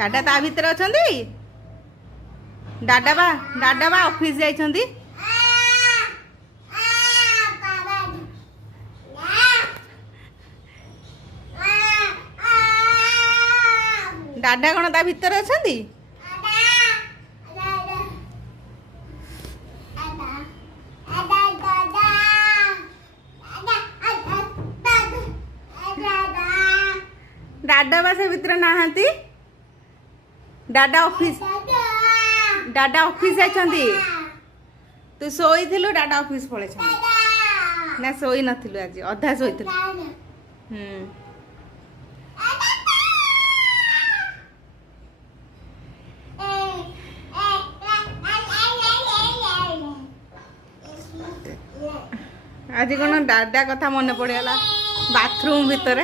डाडा ता भितर अछंती डाडा बा ऑफिस जाइछंती डाडा कौन ता भितर अछंती डाडा बा से भितर नाहंती डाडा ऑफिस जाइछंती तू सोई थिलु डाडा ऑफिस पळे छंती ना सोई नथिलु आज अधा सोई थिलु आज कौन डाडा कथा मन पड़गला बाथरूम भितर